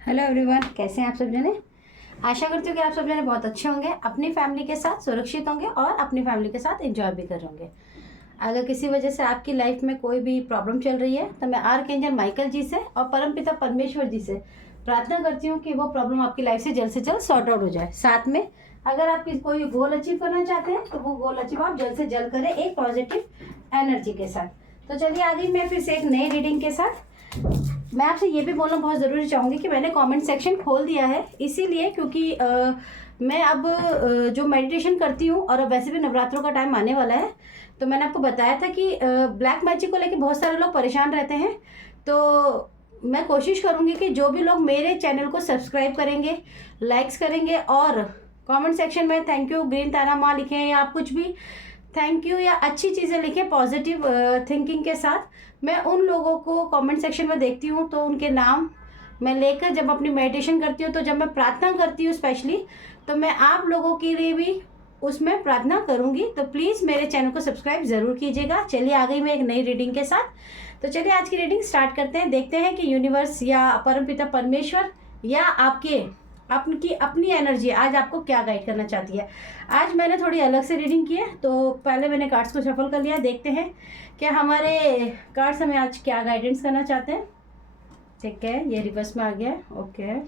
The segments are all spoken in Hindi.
हेलो एवरीवन, कैसे हैं आप सब जने। आशा करती हूँ कि आप सब जने बहुत अच्छे होंगे, अपनी फैमिली के साथ सुरक्षित होंगे और अपनी फैमिली के साथ एंजॉय भी कर रहे होंगे। अगर किसी वजह से आपकी लाइफ में कोई भी प्रॉब्लम चल रही है तो मैं आर्कएंजल माइकल जी से और परमपिता परमेश्वर जी से प्रार्थना करती हूँ कि वो प्रॉब्लम आपकी लाइफ से जल्द सॉर्ट आउट हो जाए। साथ में अगर आप कोई गोल अचीव करना चाहते हैं तो वो गोल अचीव आप जल्द से जल्द करें एक पॉजिटिव एनर्जी के साथ। तो चलिए आ गई मैं फिर से एक नई रीडिंग के साथ। मैं आपसे ये भी बोलना बहुत ज़रूरी चाहूँगी कि मैंने कमेंट सेक्शन खोल दिया है, इसीलिए क्योंकि मैं अब जो मेडिटेशन करती हूँ और अब वैसे भी नवरात्रों का टाइम आने वाला है, तो मैंने आपको बताया था कि ब्लैक मैजिक को लेके बहुत सारे लोग परेशान रहते हैं। तो मैं कोशिश करूँगी कि जो भी लोग मेरे चैनल को सब्सक्राइब करेंगे, लाइक्स करेंगे और कमेंट सेक्शन में थैंक यू ग्रीन तारा माँ लिखें या आप कुछ भी थैंक यू या अच्छी चीज़ें लिखें पॉजिटिव थिंकिंग के साथ, मैं उन लोगों को कमेंट सेक्शन में देखती हूँ तो उनके नाम मैं लेकर जब अपनी मेडिटेशन करती हूँ, तो जब मैं प्रार्थना करती हूँ स्पेशली, तो मैं आप लोगों के लिए भी उसमें प्रार्थना करूँगी। तो प्लीज़ मेरे चैनल को सब्सक्राइब ज़रूर कीजिएगा। चलिए आ गई मैं एक नई रीडिंग के साथ। तो चलिए आज की रीडिंग स्टार्ट करते हैं। देखते हैं कि यूनिवर्स या परमपिता परमेश्वर या आपके अपनी एनर्जी आज आपको क्या गाइड करना चाहती है। आज मैंने थोड़ी अलग से रीडिंग की है, तो पहले मैंने कार्ड्स को शफल कर लिया। देखते हैं कि हमारे कार्ड्स हमें आज क्या गाइडेंस करना चाहते हैं। ठीक है, ये रिवर्स में आ गया है। ओके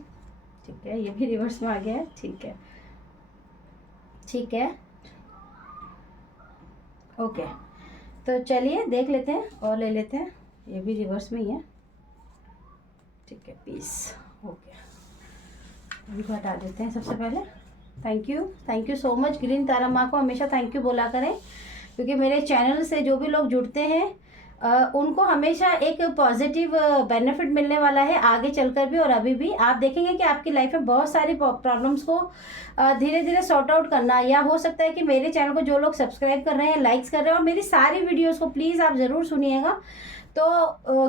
ठीक है, ये भी रिवर्स में आ गया है। ठीक है ठीक है ओके, तो चलिए देख लेते हैं और ले लेते हैं। ये भी रिवर्स में ही है। ठीक है, पीस। ओके, इनको हटा देते हैं सबसे पहले। Thank you so much green Tara माँ को हमेशा थैंक यू बोला करें, क्योंकि मेरे चैनल से जो भी लोग जुड़ते हैं उनको हमेशा एक पॉजिटिव बेनिफिट मिलने वाला है आगे चलकर भी और अभी भी। आप देखेंगे कि आपकी लाइफ में बहुत सारी प्रॉब्लम्स को धीरे धीरे सॉर्ट आउट करना, या हो सकता है कि मेरे चैनल को जो लोग सब्सक्राइब कर रहे हैं, लाइक्स कर रहे हैं और मेरी सारी वीडियोज़ को प्लीज़ आप ज़रूर सुनिएगा। तो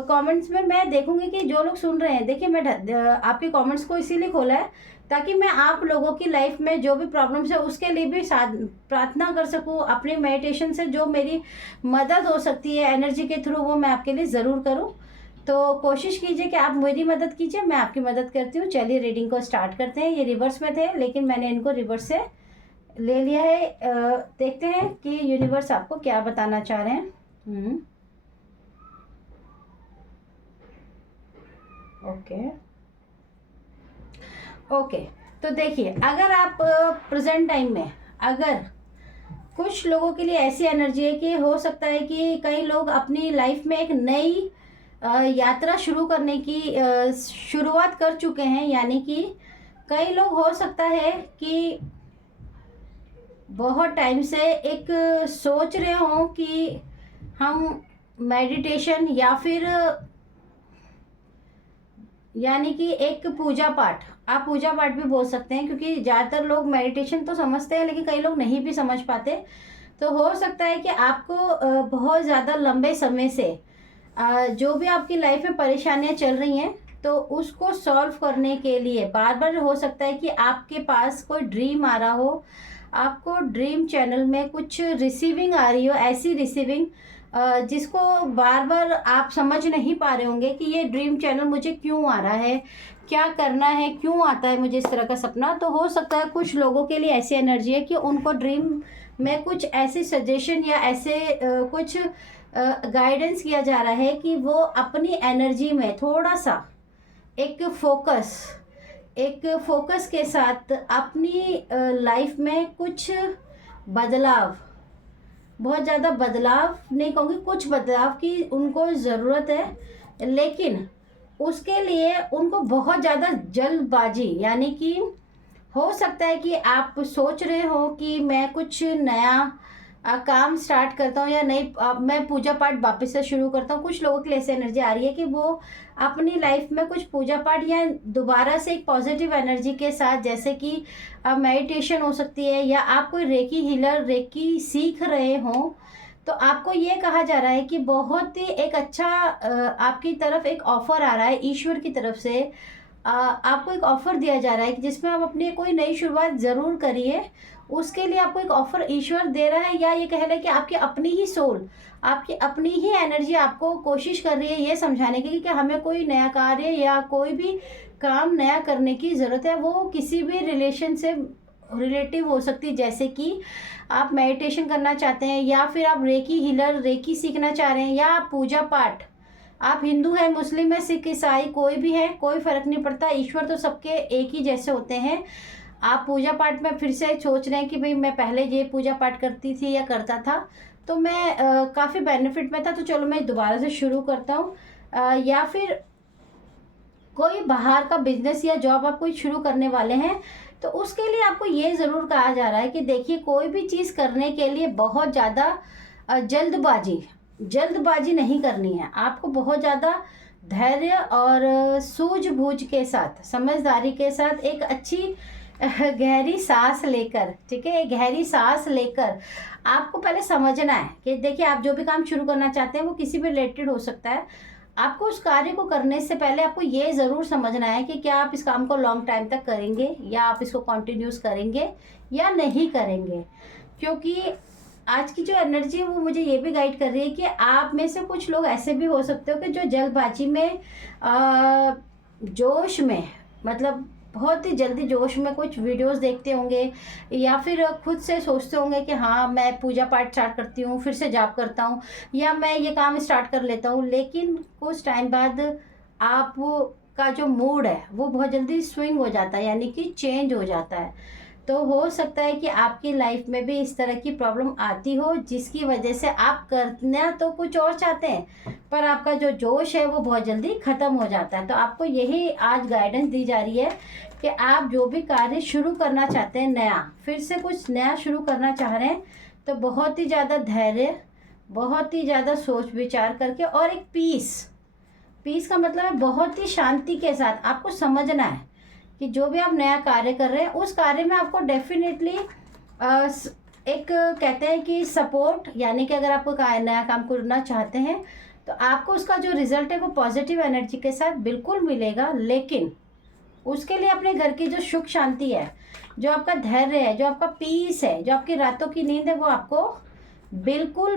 कमेंट्स में मैं देखूंगी कि जो लोग सुन रहे हैं, देखिए मैं आपके कमेंट्स को इसीलिए खोला है ताकि मैं आप लोगों की लाइफ में जो भी प्रॉब्लम्स है उसके लिए भी प्रार्थना कर सकूं। अपनी मेडिटेशन से जो मेरी मदद हो सकती है एनर्जी के थ्रू, वो मैं आपके लिए ज़रूर करूं। तो कोशिश कीजिए कि आप मेरी मदद कीजिए, मैं आपकी मदद करती हूँ। चलिए रीडिंग को स्टार्ट करते हैं। ये रिवर्स में थे लेकिन मैंने इनको रिवर्स से ले लिया है। देखते हैं कि यूनिवर्स आपको क्या बताना चाह रहे हैं। ओके, तो देखिए अगर आप प्रेजेंट टाइम में, अगर कुछ लोगों के लिए ऐसी एनर्जी है कि हो सकता है कि कई लोग अपनी लाइफ में एक नई यात्रा शुरू करने की शुरुआत कर चुके हैं, यानी कि कई लोग हो सकता है कि बहुत टाइम से एक सोच रहे हों कि हम मेडिटेशन या फिर यानी कि एक पूजा पाठ, आप पूजा पाठ भी बोल सकते हैं, क्योंकि ज़्यादातर लोग मेडिटेशन तो समझते हैं लेकिन कई लोग नहीं भी समझ पाते। तो हो सकता है कि आपको बहुत ज़्यादा लंबे समय से जो भी आपकी लाइफ में परेशानियां चल रही हैं, तो उसको सॉल्व करने के लिए बार बार हो सकता है कि आपके पास कोई ड्रीम आ रहा हो, आपको ड्रीम चैनल में कुछ रिसीविंग आ रही हो, ऐसी रिसीविंग जिसको बार बार आप समझ नहीं पा रहे होंगे कि ये ड्रीम चैनल मुझे क्यों आ रहा है, क्या करना है, क्यों आता है मुझे इस तरह का सपना। तो हो सकता है कुछ लोगों के लिए ऐसी एनर्जी है कि उनको ड्रीम में कुछ ऐसे सजेशन या ऐसे कुछ गाइडेंस किया जा रहा है कि वो अपनी एनर्जी में थोड़ा सा एक फोकस के साथ अपनी लाइफ में कुछ बदलाव, बहुत ज़्यादा बदलाव नहीं कहूँगी, कुछ बदलाव की उनको ज़रूरत है, लेकिन उसके लिए उनको बहुत ज़्यादा जल्दबाजी, यानी कि हो सकता है कि आप सोच रहे हो कि मैं कुछ नया काम स्टार्ट करता हूँ या नहीं, मैं पूजा पाठ वापस से शुरू करता हूँ। कुछ लोगों के लिए ऐसी एनर्जी आ रही है कि वो अपनी लाइफ में कुछ पूजा पाठ या दोबारा से एक पॉजिटिव एनर्जी के साथ, जैसे कि मेडिटेशन हो सकती है या आप कोई रेकी हीलर रेकी सीख रहे हों, तो आपको ये कहा जा रहा है कि बहुत ही एक अच्छा आपकी तरफ एक ऑफर आ रहा है ईश्वर की तरफ से, आपको एक ऑफ़र दिया जा रहा है कि जिसमें आप अपनी कोई नई शुरुआत ज़रूर करिए। उसके लिए आपको एक ऑफ़र ईश्वर दे रहा है, या ये कह लें कि आपकी अपनी ही सोल, आपकी अपनी ही एनर्जी आपको कोशिश कर रही है ये समझाने की कि हमें कोई नया कार्य या कोई भी काम नया करने की ज़रूरत है। वो किसी भी रिलेशन से रिलेटिव हो सकती है, जैसे कि आप मेडिटेशन करना चाहते हैं, या फिर आप रेकी हीलर, रेकी सीखना चाह रहे हैं, या आप पूजा पाठ, आप हिंदू हैं, मुस्लिम है, सिख, ईसाई, कोई भी है, कोई फ़र्क नहीं पड़ता। ईश्वर तो सबके एक ही जैसे होते हैं। आप पूजा पाठ में फिर से सोच रहे हैं कि भाई मैं पहले ये पूजा पाठ करती थी या करता था तो मैं काफ़ी बेनिफिट में था, तो चलो मैं दोबारा से शुरू करता हूँ। या फिर कोई बाहर का बिजनेस या जॉब आप कोई शुरू करने वाले हैं, तो उसके लिए आपको ये ज़रूर कहा जा रहा है कि देखिए, कोई भी चीज़ करने के लिए बहुत ज़्यादा जल्दबाजी नहीं करनी है। आपको बहुत ज़्यादा धैर्य और सूझबूझ के साथ, समझदारी के साथ, एक अच्छी गहरी सांस लेकर, ठीक है, एक गहरी सांस लेकर आपको पहले समझना है कि देखिए, आप जो भी काम शुरू करना चाहते हैं वो किसी भी रिलेटेड हो सकता है। आपको उस कार्य को करने से पहले आपको ये ज़रूर समझना है कि क्या आप इस काम को लॉन्ग टाइम तक करेंगे, या आप इसको कंटिन्यूस करेंगे या नहीं करेंगे। क्योंकि आज की जो एनर्जी है वो मुझे ये भी गाइड कर रही है कि आप में से कुछ लोग ऐसे भी हो सकते हो कि जो जल्दबाजी में, जोश में, मतलब बहुत ही जल्दी जोश में कुछ वीडियोस देखते होंगे, या फिर खुद से सोचते होंगे कि हाँ मैं पूजा पाठ स्टार्ट करती हूँ, फिर से जाप करता हूँ, या मैं ये काम स्टार्ट कर लेता हूँ, लेकिन कुछ टाइम बाद आप का जो मूड है वो बहुत जल्दी स्विंग हो जाता है, यानी कि चेंज हो जाता है। तो हो सकता है कि आपकी लाइफ में भी इस तरह की प्रॉब्लम आती हो, जिसकी वजह से आप करना तो कुछ और चाहते हैं, पर आपका जो जोश है वो बहुत जल्दी ख़त्म हो जाता है। तो आपको यही आज गाइडेंस दी जा रही है कि आप जो भी कार्य शुरू करना चाहते हैं, नया, फिर से कुछ नया शुरू करना चाह रहे हैं, तो बहुत ही ज़्यादा धैर्य, बहुत ही ज़्यादा सोच विचार करके, और एक पीस का मतलब है बहुत ही शांति के साथ आपको समझना है कि जो भी आप नया कार्य कर रहे हैं उस कार्य में आपको डेफिनेटली एक कहते हैं कि सपोर्ट, यानी कि अगर आपको नया काम करना चाहते हैं तो आपको उसका जो रिज़ल्ट है वो पॉजिटिव एनर्जी के साथ बिल्कुल मिलेगा। लेकिन उसके लिए अपने घर की जो सुख शांति है, जो आपका धैर्य है, जो आपका पीस है, जो आपकी रातों की नींद है, वो आपको बिल्कुल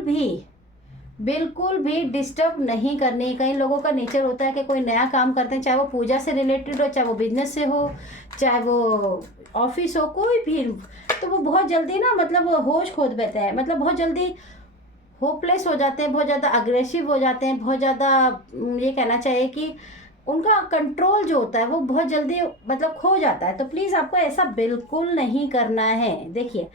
भी डिस्टर्ब नहीं करनी। कई लोगों का नेचर होता है कि कोई नया काम करते हैं, चाहे वो पूजा से रिलेटेड हो, चाहे वो बिजनेस से हो, चाहे वो ऑफिस हो, कोई भी, तो वो बहुत जल्दी ना, मतलब होश खो देते हैं, मतलब बहुत जल्दी होपलेस हो जाते हैं, बहुत ज़्यादा अग्रेसिव हो जाते हैं, बहुत ज़्यादा, ये कहना चाहिए कि उनका कंट्रोल जो होता है वो बहुत जल्दी मतलब खो जाता है। तो प्लीज़ आपको ऐसा बिल्कुल नहीं करना है। देखिए,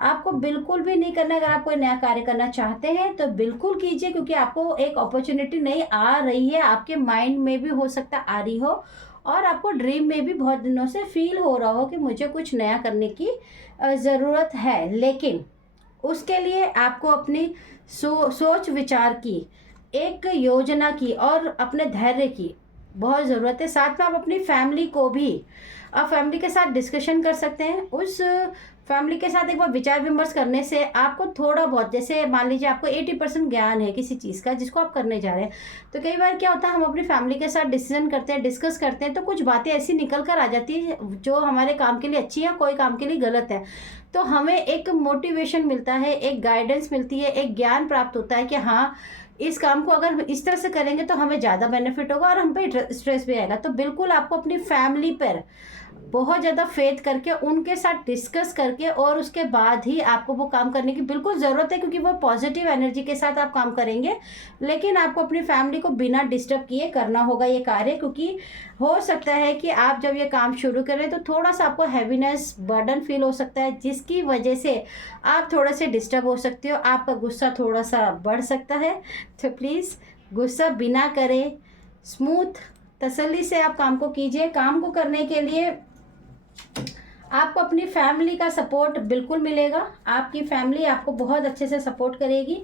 आपको बिल्कुल भी नहीं करना है। अगर आप कोई नया कार्य करना चाहते हैं तो बिल्कुल कीजिए, क्योंकि आपको एक अपॉर्चुनिटी नई आ रही है, आपके माइंड में भी हो सकता आ रही हो, और आपको ड्रीम में भी बहुत दिनों से फील हो रहा हो कि मुझे कुछ नया करने की ज़रूरत है। लेकिन उसके लिए आपको अपनी सोच विचार की, एक योजना की, और अपने धैर्य की बहुत ज़रूरत है। साथ में आप अपनी फैमिली को भी, आप फैमिली के साथ डिस्कशन कर सकते हैं। उस फैमिली के साथ एक बार विचार विमर्श करने से आपको थोड़ा बहुत, जैसे मान लीजिए आपको 80% ज्ञान है किसी चीज़ का जिसको आप करने जा रहे हैं, तो कई बार क्या होता है, हम अपनी फैमिली के साथ डिसीजन करते हैं, डिस्कस करते हैं, तो कुछ बातें ऐसी निकल कर आ जाती है जो हमारे काम के लिए अच्छी है, कोई काम के लिए गलत है। तो हमें एक मोटिवेशन मिलता है, एक गाइडेंस मिलती है, एक ज्ञान प्राप्त होता है कि हाँ, इस काम को अगर इस तरह से करेंगे तो हमें ज़्यादा बेनिफिट होगा और हम पे स्ट्रेस भी आएगा। तो बिल्कुल आपको अपनी फैमिली पर बहुत ज़्यादा फेथ करके, उनके साथ डिस्कस करके, और उसके बाद ही आपको वो काम करने की बिल्कुल ज़रूरत है, क्योंकि वो पॉजिटिव एनर्जी के साथ आप काम करेंगे। लेकिन आपको अपनी फैमिली को बिना डिस्टर्ब किए करना होगा ये कार्य, क्योंकि हो सकता है कि आप जब ये काम शुरू करें तो थोड़ा सा आपको हैवीनेस, बर्डन फील हो सकता है, जिसकी वजह से आप थोड़े से डिस्टर्ब हो सकते हो, आपका गुस्सा थोड़ा सा बढ़ सकता है। तो प्लीज़ गुस्सा बिना करें, स्मूथ तसल्ली से आप काम को कीजिए। काम को करने के लिए आपको अपनी फैमिली का सपोर्ट बिल्कुल मिलेगा। आपकी फैमिली आपको बहुत अच्छे से सपोर्ट करेगी,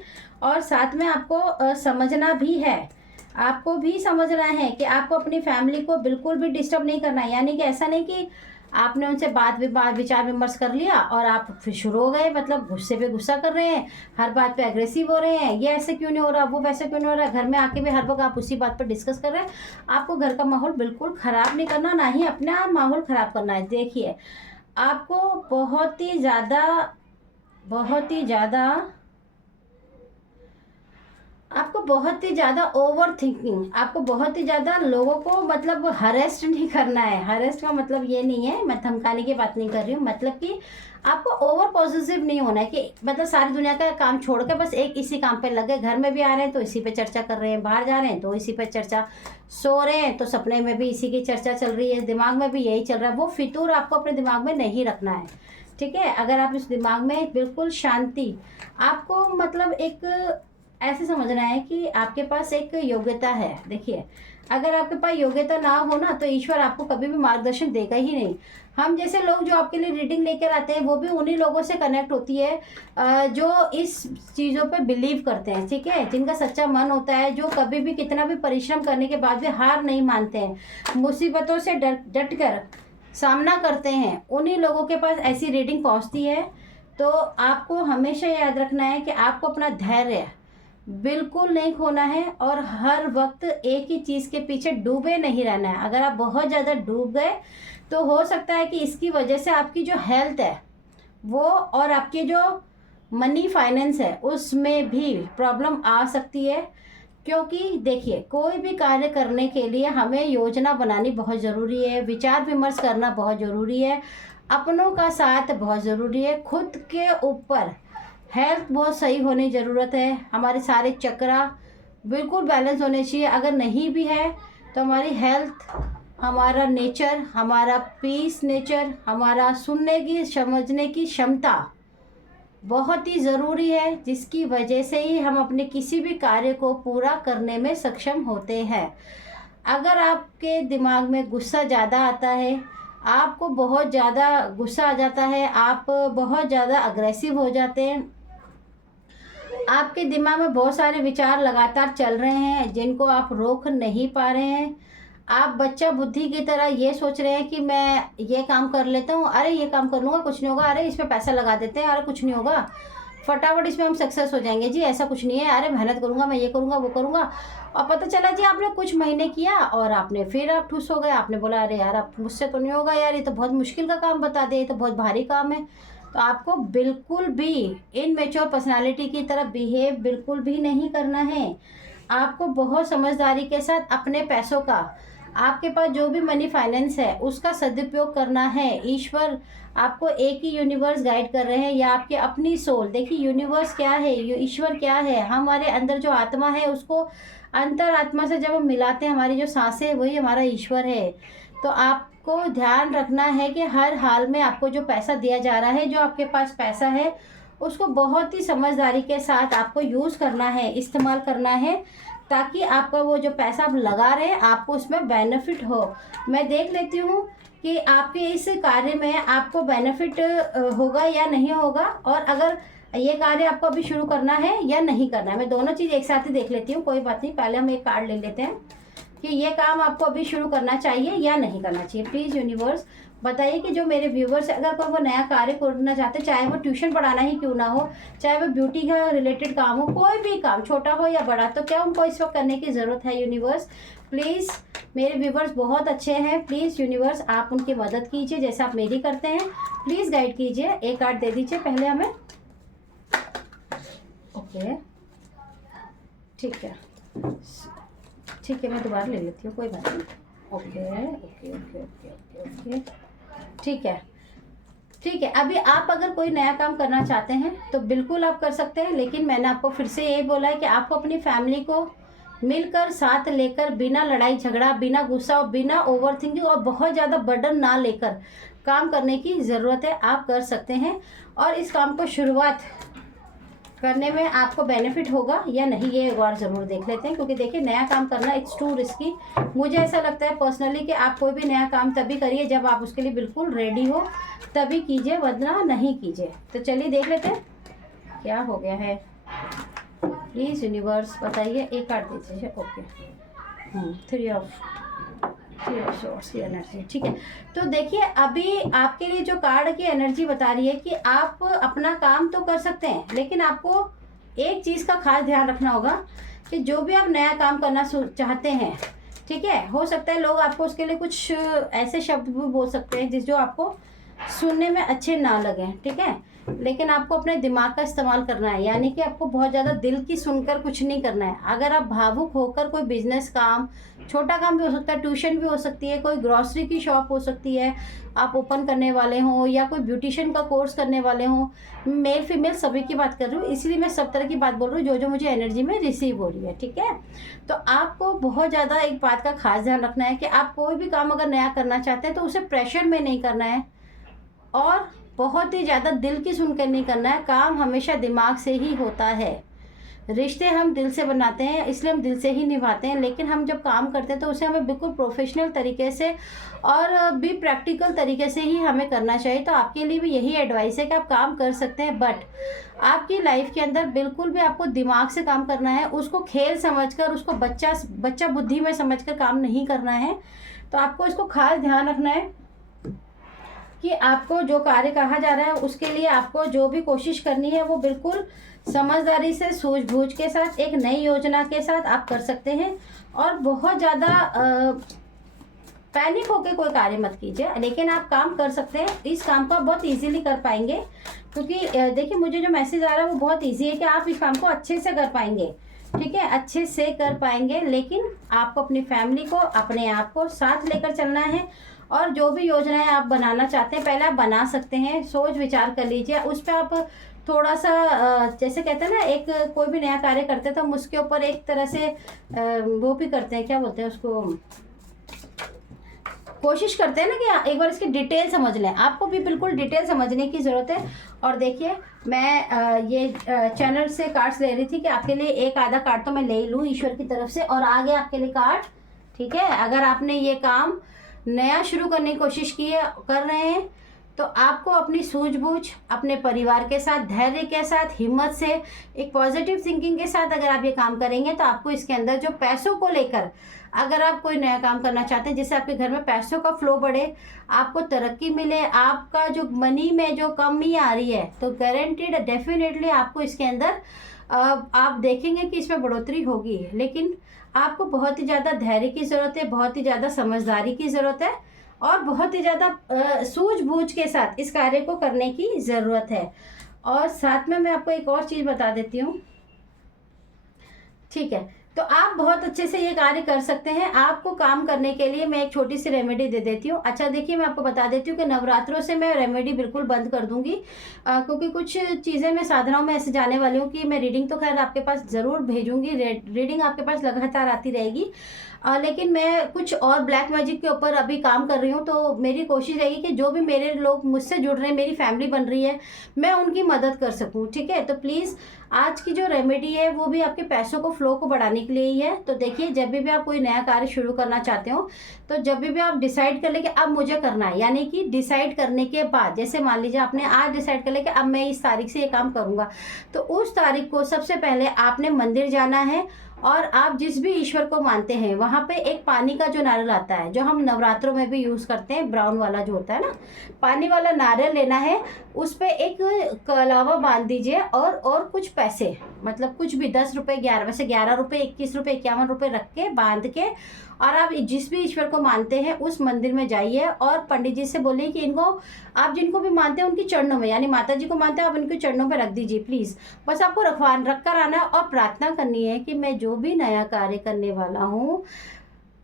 और साथ में आपको समझना भी है, आपको भी समझना है कि आपको अपनी फैमिली को बिल्कुल भी डिस्टर्ब नहीं करना है। यानी कि ऐसा नहीं कि आपने उनसे बात विचार विमर्श कर लिया और आप फिर शुरू हो गए, मतलब गुस्से पे गुस्सा कर रहे हैं, हर बात पे एग्रेसिव हो रहे हैं, ये ऐसे क्यों नहीं हो रहा, वो वैसे क्यों नहीं हो रहा, घर में आके भी हर वक्त आप उसी बात पर डिस्कस कर रहे हैं। आपको घर का माहौल बिल्कुल ख़राब नहीं करना, ना ही अपना माहौल ख़राब करना है। देखिए, आपको बहुत ही ज़्यादा ओवर थिंकिंग, आपको बहुत ही ज़्यादा लोगों को मतलब हरेस्ट नहीं करना है। हरेस्ट का मतलब ये नहीं है, मैं धमकाने की बात नहीं कर रही हूँ, मतलब कि आपको ओवर पॉजिटिव नहीं होना है कि मतलब सारी दुनिया का काम छोड़ के बस एक इसी काम पे लगे। घर में भी आ रहे हैं तो इसी पे चर्चा कर रहे हैं, बाहर जा रहे हैं तो इसी पे चर्चा, सो रहे हैं तो सपने में भी इसी की चर्चा चल रही है, दिमाग में भी यही चल रहा है। वो फितूर आपको अपने दिमाग में नहीं रखना है, ठीक है। अगर आप इस दिमाग में बिल्कुल शांति, आपको मतलब एक ऐसे समझना है कि आपके पास एक योग्यता है। देखिए, अगर आपके पास योग्यता ना हो ना तो ईश्वर आपको कभी भी मार्गदर्शन देगा ही नहीं। हम जैसे लोग जो आपके लिए रीडिंग लेकर आते हैं वो भी उन्हीं लोगों से कनेक्ट होती है जो इस चीज़ों पे बिलीव करते हैं, ठीक है, जिनका सच्चा मन होता है, जो कभी भी कितना भी परिश्रम करने के बाद भी हार नहीं मानते हैं, मुसीबतों से डट कर सामना करते हैं, उन्हीं लोगों के पास ऐसी रीडिंग पहुंचती है। तो आपको हमेशा याद रखना है कि आपको अपना धैर्य बिल्कुल नहीं खोना है और हर वक्त एक ही चीज़ के पीछे डूबे नहीं रहना है। अगर आप बहुत ज़्यादा डूब गए तो हो सकता है कि इसकी वजह से आपकी जो हेल्थ है वो और आपके जो मनी फाइनेंस है उसमें भी प्रॉब्लम आ सकती है। क्योंकि देखिए, कोई भी कार्य करने के लिए हमें योजना बनानी बहुत ज़रूरी है, विचार विमर्श करना बहुत ज़रूरी है, अपनों का साथ बहुत ज़रूरी है, खुद के ऊपर हेल्थ बहुत सही होने की ज़रूरत है। हमारे सारे चक्रा बिल्कुल बैलेंस होने चाहिए। अगर नहीं भी है तो हमारी हेल्थ, हमारा नेचर, हमारा पीस नेचर, हमारा सुनने की समझने की क्षमता बहुत ही ज़रूरी है, जिसकी वजह से ही हम अपने किसी भी कार्य को पूरा करने में सक्षम होते हैं। अगर आपके दिमाग में गुस्सा ज़्यादा आता है, आपको बहुत ज़्यादा गुस्सा आ जाता है, आप बहुत ज़्यादा अग्रेसिव हो जाते हैं, आपके दिमाग में बहुत सारे विचार लगातार चल रहे हैं जिनको आप रोक नहीं पा रहे हैं, आप बच्चा बुद्धि की तरह ये सोच रहे हैं कि मैं ये काम कर लेता हूँ, अरे ये काम कर लूँगा कुछ नहीं होगा, अरे इसमें पैसा लगा देते हैं, अरे कुछ नहीं होगा, फटाफट इसमें हम सक्सेस हो जाएंगे, जी ऐसा कुछ नहीं है, अरे मेहनत करूँगा, मैं ये करूँगा वो करूँगा। और पता चला जी आपने कुछ महीने किया और आपने फिर आप ठुस हो गए, आपने बोला अरे यार आप मुझसे तो नहीं होगा यार, ये तो बहुत मुश्किल का काम बता दे, ये तो बहुत भारी काम है। तो आपको बिल्कुल भी इनमेच्योर पर्सनालिटी की तरह बिहेव बिल्कुल भी नहीं करना है। आपको बहुत समझदारी के साथ अपने पैसों का, आपके पास जो भी मनी फाइनेंस है उसका सदुपयोग करना है। ईश्वर आपको एक ही यूनिवर्स गाइड कर रहे हैं या आपकी अपनी सोल। देखिए, यूनिवर्स क्या है, ईश्वर क्या है, हमारे अंदर जो आत्मा है उसको अंतर आत्मा से जब हम मिलाते हैं, हमारी जो सांसें है वही हमारा ईश्वर है। तो आपको ध्यान रखना है कि हर हाल में आपको जो पैसा दिया जा रहा है, जो आपके पास पैसा है उसको बहुत ही समझदारी के साथ आपको यूज़ करना है, इस्तेमाल करना है, ताकि आपका वो जो पैसा आप लगा रहे हैं आपको उसमें बेनिफिट हो। मैं देख लेती हूँ कि आपके इस कार्य में आपको बेनिफिट होगा या नहीं होगा, और अगर ये कार्य आपको अभी शुरू करना है या नहीं करना है। मैं दोनों चीज़ एक साथ ही देख लेती हूँ, कोई बात नहीं। पहले हम एक कार्ड ले लेते हैं कि ये काम आपको अभी शुरू करना चाहिए या नहीं करना चाहिए। प्लीज़ यूनिवर्स बताइए कि जो मेरे व्यूवर्स अगर कोई वो नया कार्य करना चाहते, चाहे वो ट्यूशन पढ़ाना ही क्यों ना हो, चाहे वो ब्यूटी का रिलेटेड काम हो, कोई भी काम छोटा हो या बड़ा, तो क्या उनको इस वक्त करने की ज़रूरत है। यूनिवर्स प्लीज़, मेरे व्यूवर्स बहुत अच्छे हैं, प्लीज़ यूनिवर्स आप उनकी मदद कीजिए जैसे आप मेरी करते हैं। प्लीज़ गाइड कीजिए, एक कार्ड दे दीजिए पहले हमें। ओके ठीक है, ठीक है, मैं दोबारा ले लेती हूँ, कोई बात नहीं। Okay okay okay okay okay okay ठीक है, ठीक है। अभी आप अगर कोई नया काम करना चाहते हैं तो बिल्कुल आप कर सकते हैं, लेकिन मैंने आपको फिर से यही बोला है कि आपको अपनी फैमिली को मिलकर साथ लेकर, बिना लड़ाई झगड़ा, बिना गुस्सा और बिना ओवर थिंकिंग और बहुत ज़्यादा बर्डन ना लेकर काम करने की ज़रूरत है। आप कर सकते हैं और इस काम को शुरुआत करने में आपको बेनिफिट होगा या नहीं ये एक बार ज़रूर देख लेते हैं, क्योंकि देखिए नया काम करना इट्स टू रिस्की। मुझे ऐसा लगता है पर्सनली कि आप कोई भी नया काम तभी करिए जब आप उसके लिए बिल्कुल रेडी हो, तभी कीजिए, वरना नहीं कीजिए। तो चलिए देख लेते हैं क्या हो गया है। प्लीज़ यूनिवर्स बताइए, एक कार्ड दीजिए। ओके, 3 ऑफ सोर्स की एनर्जी, ठीक है। तो देखिए अभी आपके लिए जो कार्ड की एनर्जी बता रही है कि आप अपना काम तो कर सकते हैं, लेकिन आपको एक चीज़ का खास ध्यान रखना होगा कि जो भी आप नया काम करना चाहते हैं, ठीक है, हो सकता है लोग आपको उसके लिए कुछ ऐसे शब्द भी बोल सकते हैं जिस जो आपको सुनने में अच्छे ना लगें, ठीक है, लेकिन आपको अपने दिमाग का इस्तेमाल करना है, यानी कि आपको बहुत ज़्यादा दिल की सुनकर कुछ नहीं करना है। अगर आप भावुक होकर कोई बिजनेस काम, छोटा काम भी हो सकता है, ट्यूशन भी हो सकती है, कोई ग्रॉसरी की शॉप हो सकती है आप ओपन करने वाले हों, या कोई ब्यूटिशियन का कोर्स करने वाले हों, मेल फीमेल सभी की बात कर रही हूँ, इसलिए मैं सब तरह की बात बोल रही हूँ जो जो मुझे एनर्जी में रिसीव हो रही है, ठीक है। तो आपको बहुत ज़्यादा एक बात का खास ध्यान रखना है कि आप कोई भी काम अगर नया करना चाहते हैं तो उसे प्रेशर में नहीं करना है, और बहुत ही ज़्यादा दिल की सुनकर नहीं करना है। काम हमेशा दिमाग से ही होता है, रिश्ते हम दिल से बनाते हैं, इसलिए हम दिल से ही निभाते हैं, लेकिन हम जब काम करते हैं तो उसे हमें बिल्कुल प्रोफेशनल तरीके से और भी प्रैक्टिकल तरीके से ही हमें करना चाहिए। तो आपके लिए भी यही एडवाइस है कि आप काम कर सकते हैं, बट आपकी लाइफ के अंदर बिल्कुल भी आपको दिमाग से काम करना है, उसको खेल समझकर, उसको बच्चा बुद्धि में समझकर काम नहीं करना है। तो आपको इसको खास ध्यान रखना है कि आपको जो कार्य कहा जा रहा है उसके लिए आपको जो भी कोशिश करनी है वो बिल्कुल समझदारी से, सूझबूझ के साथ, एक नई योजना के साथ आप कर सकते हैं। और बहुत ज़्यादा पैनिक होकर कोई कार्य मत कीजिए, लेकिन आप काम कर सकते हैं। इस काम को आप बहुत इजीली कर पाएंगे, क्योंकि देखिए मुझे जो मैसेज आ रहा है वो बहुत इजी है कि आप इस काम को अच्छे से कर पाएंगे, ठीक है, अच्छे से कर पाएंगे। लेकिन आपको अपनी फैमिली को, अपने आप को साथ लेकर चलना है, और जो भी योजनाएं आप बनाना चाहते हैं पहले आप बना सकते हैं, सोच विचार कर लीजिए, उस पर आप थोड़ा सा जैसे कहते हैं ना, एक कोई भी नया कार्य करते हैं तो हम उसके ऊपर एक तरह से वो भी करते हैं, क्या बोलते हैं उसको, कोशिश करते हैं ना कि एक बार इसकी डिटेल समझ लें। आपको भी बिल्कुल डिटेल समझने की ज़रूरत है। और देखिए मैं ये चैनल से कार्ड्स ले रही थी कि आपके लिए एक आधा कार्ड तो मैं ले ही लूँ ईश्वर की तरफ से, और आगे आपके लिए कार्ड, ठीक है। अगर आपने ये काम नया शुरू करने की कोशिश कर रहे हैं तो आपको अपनी सूझबूझ, अपने परिवार के साथ, धैर्य के साथ, हिम्मत से, एक पॉजिटिव थिंकिंग के साथ अगर आप ये काम करेंगे तो आपको इसके अंदर जो पैसों को लेकर, अगर आप कोई नया काम करना चाहते हैं जिससे आपके घर में पैसों का फ्लो बढ़े, आपको तरक्की मिले, आपका जो मनी में जो कमी आ रही है, तो गारंटीड डेफिनेटली आपको इसके अंदर आप देखेंगे कि इसमें बढ़ोतरी होगी। लेकिन आपको बहुत ही ज़्यादा धैर्य की ज़रूरत है, बहुत ही ज़्यादा समझदारी की ज़रूरत है, और बहुत ही ज़्यादा सूझबूझ के साथ इस कार्य को करने की ज़रूरत है। और साथ में मैं आपको एक और चीज़ बता देती हूँ, ठीक है। तो आप बहुत अच्छे से ये कार्य कर सकते हैं। आपको काम करने के लिए मैं एक छोटी सी रेमेडी दे देती हूँ। अच्छा देखिए, मैं आपको बता देती हूँ कि नवरात्रों से मैं रेमेडी बिल्कुल बंद कर दूंगी, क्योंकि कुछ चीज़ें मैं साधनाओं में ऐसे जाने वाली हूँ कि मैं रीडिंग तो खैर आपके पास ज़रूर भेजूंगी, रीडिंग आपके पास लगातार आती रहेगी, लेकिन मैं कुछ और ब्लैक मैजिक के ऊपर अभी काम कर रही हूँ। तो मेरी कोशिश रहेगी कि जो भी मेरे लोग मुझसे जुड़ रहे हैं, मेरी फैमिली बन रही है, मैं उनकी मदद कर सकूँ, ठीक है। तो प्लीज़ आज की जो रेमेडी है वो भी आपके पैसों को, फ्लो को बढ़ाने के लिए ही है। तो देखिए, जब भी आप कोई नया कार्य शुरू करना चाहते हो, तो जब भी आप डिसाइड कर ले कि अब मुझे करना है, यानी कि डिसाइड करने के बाद, जैसे मान लीजिए आपने आज डिसाइड कर लिया कि अब मैं इस तारीख से ये काम करूँगा, तो उस तारीख को सबसे पहले आपने मंदिर जाना है, और आप जिस भी ईश्वर को मानते हैं वहाँ पे एक पानी का जो नारियल आता है, जो हम नवरात्रों में भी यूज़ करते हैं, ब्राउन वाला जो होता है ना, पानी वाला नारियल लेना है, उस पर एक कलावा बांध दीजिए, और कुछ पैसे, मतलब कुछ भी 10 रुपये, 11, वैसे 11 रुपये, 21 रुपये, 51 रुपये रख के बांध के, और आप जिस भी ईश्वर को मानते हैं उस मंदिर में जाइए, और पंडित जी से बोलिए कि इनको, आप जिनको भी मानते हैं उनकी चरणों में, यानी माता जी को मानते हैं आप उनके चरणों पे रख दीजिए प्लीज़। बस आपको रख कर आना है, और प्रार्थना करनी है कि मैं जो भी नया कार्य करने वाला हूँ,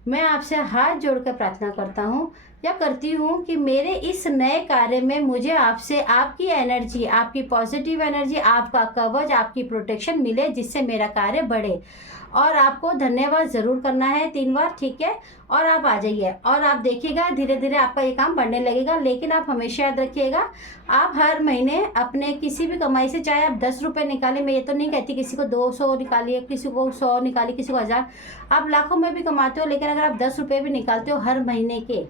मैं आपसे हाथ जोड़कर प्रार्थना करता हूँ या करती हूँ कि मेरे इस नए कार्य में मुझे आपसे आपकी एनर्जी, आपकी पॉजिटिव एनर्जी, आपका कवच, आपकी प्रोटेक्शन मिले, जिससे मेरा कार्य बढ़े। और आपको धन्यवाद ज़रूर करना है 3 बार, ठीक है। और आप आ जाइए, और आप देखिएगा धीरे धीरे आपका ये काम बढ़ने लगेगा। लेकिन आप हमेशा याद रखिएगा, आप हर महीने अपने किसी भी कमाई से, चाहे आप 10 रुपये निकालें, मैं ये तो नहीं कहती किसी को 200 निकालिए, किसी को 100 निकालिए, किसी को 1000, आप लाखों में भी कमाते हो, लेकिन अगर आप 10 रुपये भी निकालते हो हर महीने के,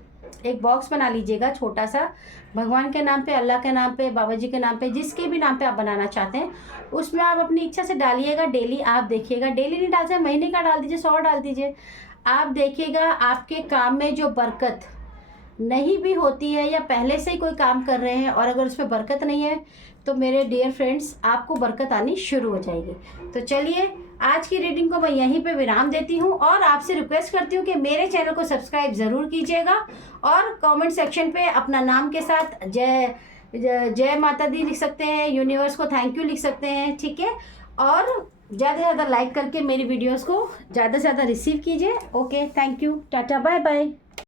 एक बॉक्स बना लीजिएगा छोटा सा, भगवान के नाम पे, अल्लाह के नाम पे, बाबा जी के नाम पे, जिसके भी नाम पे आप बनाना चाहते हैं, उसमें आप अपनी इच्छा से डालिएगा। डेली आप देखिएगा, डेली नहीं डाल सकते, महीने का डाल दीजिए, 100 डाल दीजिए। आप देखिएगा आपके काम में जो बरकत नहीं भी होती है या पहले से ही कोई काम कर रहे हैं और अगर उसमें बरकत नहीं है तो मेरे डियर फ्रेंड्स आपको बरकत आनी शुरू हो जाएगी। तो चलिए आज की रीडिंग को मैं यहीं पे विराम देती हूँ और आपसे रिक्वेस्ट करती हूँ कि मेरे चैनल को सब्सक्राइब ज़रूर कीजिएगा और कमेंट सेक्शन पे अपना नाम के साथ जय जय माता दी लिख सकते हैं, यूनिवर्स को थैंक यू लिख सकते हैं, ठीक है। और ज़्यादा से ज़्यादा लाइक करके मेरी वीडियोस को ज़्यादा से ज़्यादा रिसीव कीजिए। Okay, thank you, tata, bye bye.